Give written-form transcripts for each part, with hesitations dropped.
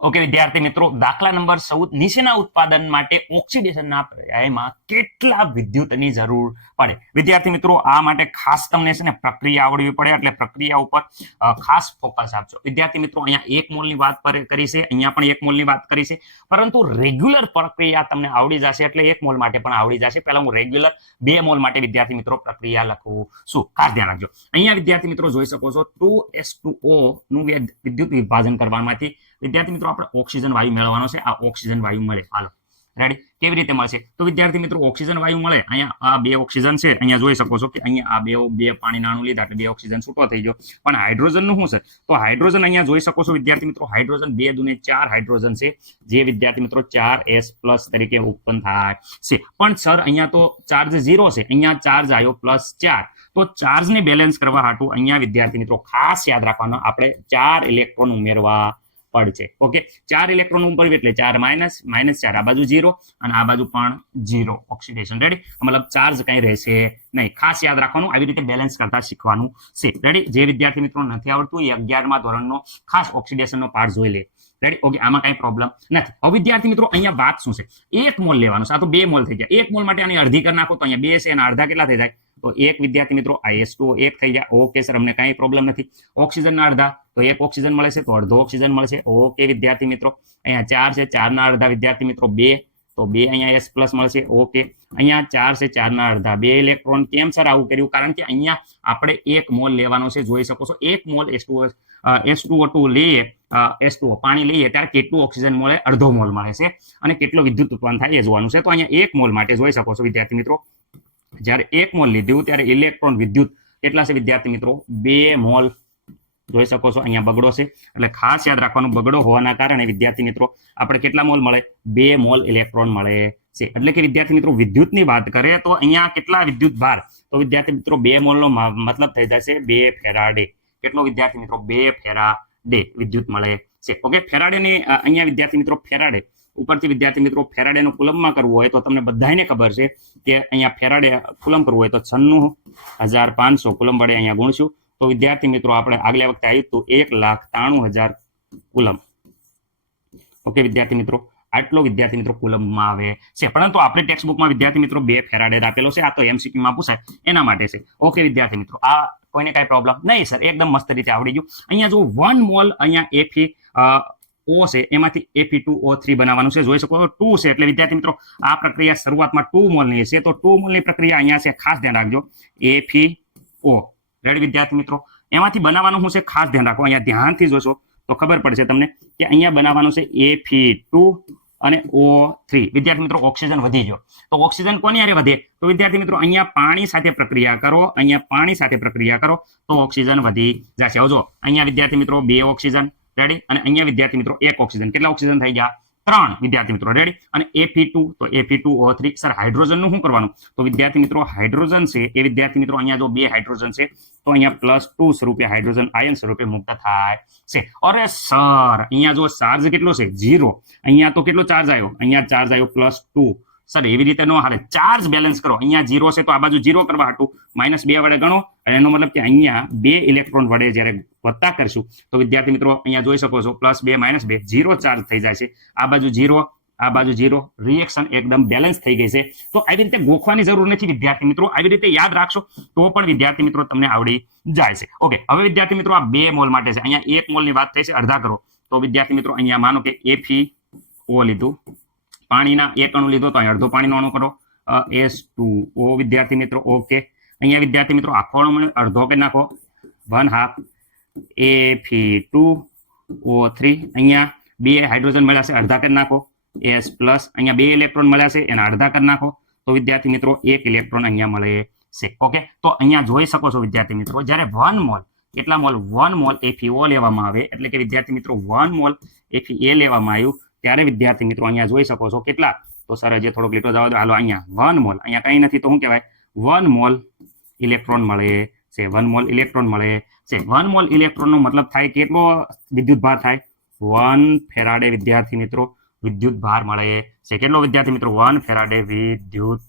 Okay વિદ્યાર્થી મિત્રો, દાખલા નંબર 14 નીચેના ઉત્પાદન માટે ઓક્સિડેશનના પ્રક્રિયામાં કેટલા વિદ્યુતની જરૂર પડે? વિદ્યાર્થી મિત્રો, આ માટે ખાસ તમને છે ને પ્રક્રિયા આવડવી પડે, એટલે પ્રક્રિયા ઉપર ખાસ ફોકસ આપજો. વિદ્યાર્થી મિત્રો, અહીંયા 1 મોલની વાત કરી છે, અહીંયા પણ 1 મોલની વાત કરી છે, પરંતુ રેગ્યુલર પ્રક્રિયા તમને આવડી જશે એટલે 1 મોલ માટે પણ આવડી જશે. પહેલા હું રેગ્યુલર 2 મોલ માટે વિદ્યાર્થી મિત્રો પ્રક્રિયા લખું છું. ખાસ ધ્યાન રાખજો. અહીંયા વિદ્યાર્થી મિત્રો જોઈ શકો છો 2H2O નું વિદ્યુત વિભાજન કરવામાંથી વિદ્યાર્થી મિત્રો આપણે ઓક્સિજન વાયુ મેળવવાનો છે. આ ઓક્સિજન વાયુ મળે. હાલો રેડી. કેવી રીતે મળશે? તો વિદ્યાર્થી મિત્રો ઓક્સિજન વાયુ મળે. અહીંયા આ 2 ઓક્સિજન છે, અહીંયા જોઈ શકો છો કે અહીંયા આ બે પાણીના અણુ લીધા એટલે 2 ઓક્સિજન છૂટો થઈ ગયો. પણ હાઇડ્રોજન નું શું છે? તો હાઇડ્રોજન અહીંયા જોઈ શકો છો વિદ્યાર્થી મિત્રો, હાઇડ્રોજન 2 દુને 4 હાઇડ્રોજન છે, જે વિદ્યાર્થી મિત્રો 4S+ તરીકે ઉત્પન્ન થાય છે. પણ સર અહીંયા તો ચાર્જ 0 છે, અહીંયા ચાર્જ આવ્યો +4. તો ચાર્જને બેલેન્સ કરવા હાટુ અહીંયા વિદ્યાર્થી મિત્રો ખાસ યાદ રાખવાનું, આપણે 4 ઇલેક્ટ્રોન ઉમેરવા પડશે. ઓકે, 4 ઇલેક્ટ્રોન ઉપર એટલે 4 -4, આ બાજુ 0 અને આ બાજુ પણ 0. ઓક્સિડેશન રેડી, મતલબ ચાર્જ કઈ રહેશે નહીં. ખાસ યાદ રાખવાનું, આવી રીતે બેલેન્સ કરતા શીખવાનું છે. રેડી. જે વિદ્યાર્થી મિત્રો નથી આવડતું એ 11મા ધોરણનો ખાસ ઓક્સિડેશનનો પાર્ટ જોઈ લે. રેડી. ઓકે, આમાં કઈ પ્રોબ્લેમ નથી. હવે વિદ્યાર્થી મિત્રો અહીંયા વાત શું છે? 1 મોલ લેવાનું છે. આ તો 2 મોલ થઈ ગયા. 1 મોલ માટે આની અડધી કરી નાખો તો અહીંયા 2 છે અને અડધા કેટલા થઈ જાય? તો 1 વિદ્યાર્થી મિત્રો H2O 1 થઈ જાય. ઓકે સર, અમને કઈ પ્રોબ્લેમ નથી. ઓક્સિજનના અડધા તો 1 ઓક્સિજન મળે છે, તો અડધો ઓક્સિજન મળશે. ઓકે વિદ્યાર્થી મિત્રો, અહીંયા 4 છે, 4ના અડધા વિદ્યાર્થી મિત્રો 2, તો 2 અહીંયા S+ મળશે. ઓકે, અહીંયા 4 છે, 4ના અડધા 2 ઇલેક્ટ્રોન. કેમ સર આવું કર્યું? કારણ કે અહીંયા આપણે 1 મોલ લેવાનો છે. જોઈ શકો છો 1 મોલ H2O2 લઈએ, H2O પાણી લઈએ ત્યારે કેટલું ઓક્સિજન મળે? અડધો મોલ મળે છે. અને કેટલો વિદ્યુત ઉત્પન્ન થાય એ જોવાનું છે. તો અહીંયા 1 મોલ માટે જોઈ શકો છો વિદ્યાર્થી મિત્રો, જ્યારે 1 મોલ લીધું ત્યારે ઇલેક્ટ્રોન વિદ્યુત કેટલા છે વિદ્યાર્થી મિત્રો? 2 મોલ. જોઈ શકો છો અહીંયા બગડો છે, એટલે ખાસ યાદ રાખવાનું, બગડો હોવાના કારણે વિદ્યાર્થી મિત્રો આપણે કેટલા મોલ મળે? 2 મોલ ઇલેક્ટ્રોન મળે છે. એટલે કે વિદ્યાર્થી મિત્રો વિદ્યુતની વાત કરીએ તો અહીંયા કેટલા વિદ્યુત ભાર? તો વિદ્યાર્થી મિત્રો 2 મોલનો મતલબ થઈ જશે 2 ફેરાડે. કેટલો વિદ્યાર્થી મિત્રો? 2 ફેરાડે વિદ્યુત મળે છે. ઓકે, ફેરાડેની અહીંયા વિદ્યાર્થી મિત્રો ફેરાડે ઉપરથી વિદ્યાર્થી મિત્રો ફેરાડેનું કુલમમાં કરવું હોય તો તમને બધાને ખબર છે કે અહીંયા ફેરાડે કુલમ કરવું હોય તો 96,500 કુલમ વડે અહીંયા ગુણશું. તો વિદ્યાર્થી મિત્રો આપણે આગલા વખતે આવ્યું હતું 1,93,000 કુલમ. ઓકે વિદ્યાર્થી મિત્રો, આટલો વિદ્યાર્થી મિત્રો કુલમમાં આવે છે. પરંતુ આપણે ટેક્સ્ટ બુકમાં વિદ્યાર્થી મિત્રો 2 ફેરાડે આપેલો છે. આ તો MCQ માં પૂછાય એના માટે છે. ઓકે વિદ્યાર્થી મિત્રો, આ કોઈને કઈ પ્રોબ્લેમ નહીં સર? એકદમ મસ્ત રીતે આવડી ગયું. અહીંયા જો 1 મોલ અહીંયા O છે, એમાંથી Fe2O3 બનાવવાનું છે. જોઈ શકો છો 2 છે, એટલે વિદ્યાર્થી મિત્રો આ પ્રક્રિયા શરૂઆતમાં 2 મોલની છે. તો 2 મોલની પ્રક્રિયા અહીંયા છે, ખાસ ધ્યાન રાખજો. FeO રેડી વિદ્યાર્થી મિત્રો, એમાંથી બનાવવાનું શું છે? ખાસ ધ્યાન રાખો. અહીંયા ધ્યાનથી જોશો તો ખબર પડશે તમને કે અહીંયા બનાવવાનું છે Fe2 અને O3. વિદ્યાર્થી મિત્રો ઓક્સિજન વધી ગયો, તો ઓક્સિજન કોની હારે વધે? તો વિદ્યાર્થી મિત્રો અહીંયા પાણી સાથે પ્રક્રિયા કરો, અહીંયા પાણી સાથે પ્રક્રિયા કરો તો ઓક્સિજન વધી જશે. હવે જો અહીંયા વિદ્યાર્થી મિત્રો 2 ઓક્સિજન રેડી, અને અહીંયા વિદ્યાર્થી મિત્રો 1 ઓક્સિજન. કેટલા ઓક્સિજન થઈ ગયા? 3 વિદ્યાર્થી મિત્રો રેડી. અને Fe2 તો Fe2O3. સર હાઇડ્રોજન નું શું કરવાનું? તો વિદ્યાર્થી મિત્રો હાઇડ્રોજન છે એ વિદ્યાર્થી મિત્રો અહીંયા જો 2 હાઇડ્રોજન છે તો અહીંયા +2 સ્વરૂપે હાઇડ્રોજન આયન સ્વરૂપે મુક્ત થાય છે. અરે સર અહીંયા જો ચાર્જ કેટલો છે? 0. અહીંયા તો કેટલો ચાર્જ આવ્યો? અહીંયા ચાર્જ આવ્યો +2. સર એવી રીતે ન હાલે, ચાર્જ બેલેન્સ કરો. અહીંયા 0 છે તો આ બાજુ 0 કરવા હાટું -2 વડે ગણો. એનો મતલબ કે અહીંયા 2 ઇલેક્ટ્રોન વડે જ્યારે વત્તા કરશું તો વિદ્યાર્થી મિત્રો અહીંયા જોઈ શકો છો +2 -2 0 ચાર્જ થઈ જાય છે. આ બાજુ 0, આ બાજુ 0, રિએક્શન એકદમ બેલેન્સ થઈ ગઈ છે. તો આવી રીતે ગોખવાની જરૂર નથી વિદ્યાર્થી મિત્રો, આવી રીતે યાદ રાખશો તો પણ વિદ્યાર્થી મિત્રો તમને આવડી જાય છે. ઓકે, હવે વિદ્યાર્થી મિત્રો આ 2 મોલ માટે છે. અહીંયા 1 મોલની વાત થઈ છે, અડધા કરો. તો વિદ્યાર્થી મિત્રો અહીંયા માનો કે FeO લીધું, પાણીના 1 અણુ લીધો તો અહીંયા અડધો પાણીનો અણુ કરો, H2O વિદ્યાર્થી મિત્રો. ઓકે, અહીંયા વિદ્યાર્થી મિત્રો આખો અણુ અડધો કરી નાખો, 1/2 Fe2O3. અહીંયા 2 હાઇડ્રોજન મળ્યા છે, અડધા કરી નાખો, S+. અહીંયા 2 ઇલેક્ટ્રોન મળ્યા છે, એના અડધા કરી નાખો તો વિદ્યાર્થી મિત્રો 1 ઇલેક્ટ્રોન અહીંયા મળે છે. ઓકે, તો અહીંયા જોઈ શકો છો વિદ્યાર્થી મિત્રો જ્યારે 1 મોલ કેટલા મોલ? 1 મોલ FeO લેવામાં આવે, એટલે કે વિદ્યાર્થી મિત્રો 1 મોલ Fe લેવામાં આવ્યું ત્યારે વિદ્યાર્થી મિત્રો અહીંયા જોઈ શકો છો કેટલા? તો સર હજી થોડોક લીટો જવા દો. હાલો અહીંયા 1 મોલ, અહીંયા કંઈ નથી તો શું કહેવાય? 1 મોલ ઇલેક્ટ્રોન મળે છે. 1 મોલ ઇલેક્ટ્રોન મળે છે. 1 મોલ ઇલેક્ટ્રોનનો મતલબ થાય કેટલો વિદ્યુત ભાર થાય? 1 ફેરાડે વિદ્યાર્થી મિત્રો વિદ્યુત ભાર મળે છે. કેટલો વિદ્યાર્થી મિત્રો? 1 ફેરાડે વિદ્યુત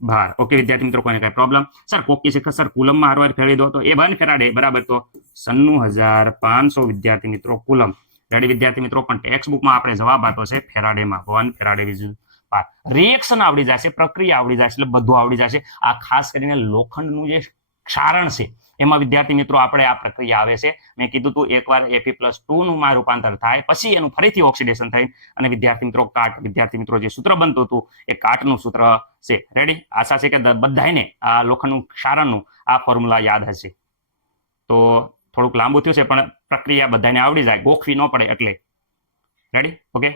ભાર. ઓકે વિદ્યાર્થી મિત્રો, કોઈને કઈ પ્રોબ્લેમ? સર કોકી છે સર કુલમમાં હારવાર ફેરવી દો તો એ 1 ફેરાડે બરાબર તો 96,500 વિદ્યાર્થી મિત્રો કુલમ. રેડી વિદ્યાર્થી મિત્રો? પણ ટેક્સ્ટ બુકમાં આપણે જવાબ આપ્યો છે ફેરાડેમાં 1 ફેરાડે વિઝ્યુઅલ પાર્ટ. રિએક્શન આવડી જશે, પ્રક્રિયા આવડી જશે, એટલે બધું આવડી જશે. આ ખાસ કરીને લોખંડનું જે ક્ષારણ છે એમાં વિદ્યાર્થી મિત્રો આપણે આ પ્રક્રિયા આવે છે. મેં કીધું હતું એકવાર Fe+2 નું માં રૂપાંતર થાય પછી એનું ફરીથી ઓક્સિડેશન થાય અને વિદ્યાર્થી મિત્રો કાટ, વિદ્યાર્થી મિત્રો જે સૂત્ર બનતું હતું એ કાટનું સૂત્ર છે. રેડી? આશા છે કે બધાને આ લોખંડનું ક્ષારણનું આ ફોર્મ્યુલા યાદ હશે. તો થોડુંક લાંબુ થયું છે પણ પ્રક્રિયા બધાને આવડી જાય, ગોખવી ન પડે એટલે. રેડી? ઓકે.